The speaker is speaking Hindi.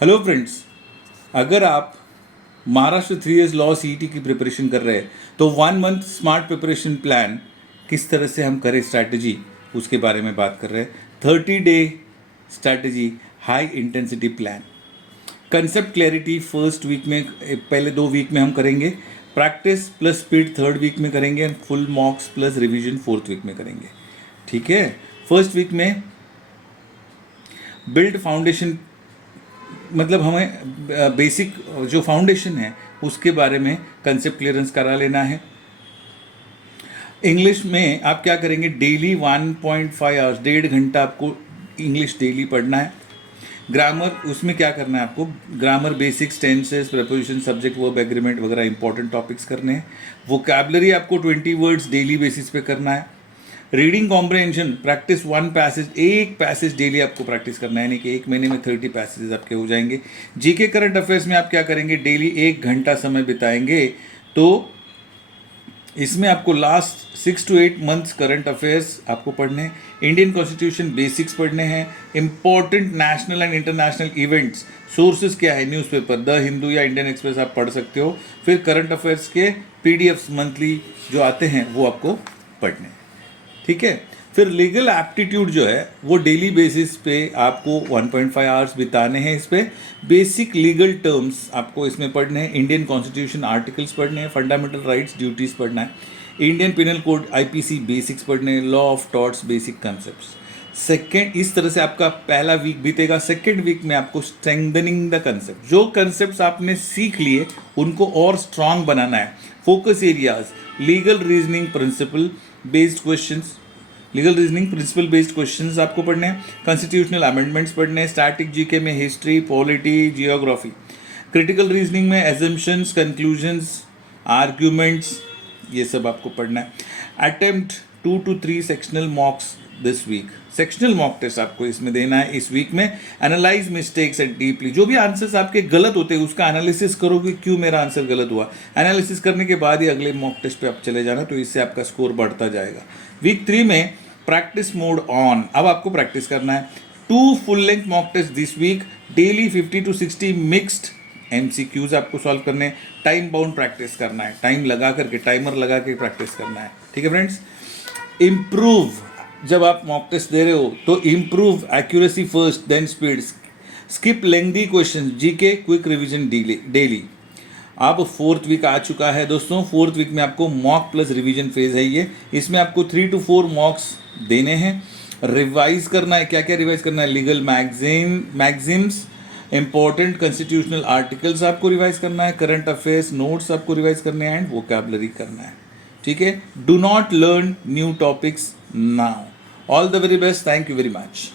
हेलो फ्रेंड्स, अगर आप महाराष्ट्र 3 इयर्स लॉ सीईटी की प्रिपरेशन कर रहे हैं तो 1 मंथ स्मार्ट प्रिपरेशन प्लान किस तरह से हम करें स्ट्रैटेजी, उसके बारे में बात कर रहे हैं। 30 day strategy high intensity plan. Concept clarity first week में, पहले 2 वीक में हम करेंगे। Practice plus speed third week में करेंगे and full mocks plus revision fourth week में करेंगे। ठीक है। फर्स्ट वीक में बिल्ड फाउंडेशन, मतलब हमें बेसिक जो फाउंडेशन है उसके बारे में कंसेप्ट क्लियरेंस करा लेना है। इंग्लिश में आप क्या करेंगे, डेली 1.5 आवर्स, 1.5 घंटा आपको इंग्लिश डेली पढ़ना है। ग्रामर, उसमें क्या करना है आपको, grammar basics, tenses, preposition, subject verb agreement वगैरह इंपॉर्टेंट टॉपिक्स करने हैं। वोकैबुलरी आपको 20 वर्ड्स डेली बेसिस पे करना है। रीडिंग कॉम्प्रहेंशन प्रैक्टिस 1 पैसेज, एक पैसेज डेली आपको प्रैक्टिस करना है, यानी कि 1 महीने में 30 पैसेजेस आपके हो जाएंगे। जीके करंट अफेयर्स में आप क्या करेंगे, डेली 1 घंटा समय बिताएंगे। तो इसमें आपको last 6 to 8 months current affairs आपको पढ़ने हैं। इंडियन कॉन्स्टिट्यूशन बेसिक्स पढ़ने हैं। Important national and international events, sources क्या है, न्यूज़पेपर द हिंदू या इंडियन एक्सप्रेस आप पढ़ सकते हो। फिर करंट अफेयर्स के पीडीएफ्स मंथली जो आते हैं वो आपको पढ़ने हैं। ठीक है। फिर लीगल एप्टीट्यूड जो है वो डेली बेसिस पे आपको 1.5 आवर्स बिताने हैं। इस पे बेसिक लीगल टर्म्स आपको इसमें पढ़ने हैं। इंडियन कॉन्स्टिट्यूशन आर्टिकल्स पढ़ने हैं। फंडामेंटल राइट्स, ड्यूटीज पढ़ना है। Indian penal code IPC basics पढ़ने हैं। Law of torts, basic concepts. Second, इस तरह से आपका पहला वीक बीतेगा। सेकेंड वीक में आपको स्ट्रेंथनिंग द कंसेप्ट, जो कंसेप्ट्स आपने सीख लिए उनको और स्ट्रांग बनाना है। Focus areas, legal reasoning principle based questions, legal reasoning principle based questions आपको पढ़ने हैं। कॉन्स्टिट्यूशनल अमेंडमेंट्स पढ़ने हैं। स्टैटिक जीके में history, polity, geography. Critical reasoning में एजम्पशंस, कंक्लूजन्स, आर्ग्यूमेंट्स, ये सब आपको पढ़ना है। Attempt 2 to 3 sectional mocks this week. Sectional mock test आपको इसमें देना है इस वीक में। एनालाइज मिस्टेक्स एंड डीपली, जो भी आंसर्स आपके गलत होते हैं उसका एनालिसिस करो कि क्यों मेरा आंसर गलत हुआ। एनालिसिस करने के बाद ही अगले मॉक टेस्ट पे आप चले जाना, तो इससे आपका स्कोर बढ़ता जाएगा। वीक 3 में प्रैक्टिस मोड ऑन, अब आपको प्रैक्टिस करना है। 2 full length mock test this week. Daily 50 to 60 mixed MCQs आपको सॉल्व करने हैं। टाइम बाउंड प्रैक्टिस करना है, टाइम लगा करके, टाइमर लगा के प्रैक्टिस करना है। ठीक है फ्रेंड्स। इम्प्रूव, जब आप मॉक टेस्ट दे रहे हो तो improve accuracy first then speed. Skip lengthy question, GK quick revision daily. अब फोर्थ वीक आ चुका है दोस्तों। फोर्थ वीक में आपको मॉक प्लस रिवीजन फेज है ये। इसमें आपको 3 to 4 मॉक्स देने हैं। रिवाइज करना है। क्या क्या रिवाइज करना है, legal maxims, important constitutional articles आपको रिवाइज करना है। करंट अफेयर्स नोट्स आपको रिवाइज करने हैं एंड वोकैबुलरी करना है। ठीक है। Do not learn new topics now. All the very best, thank you very much.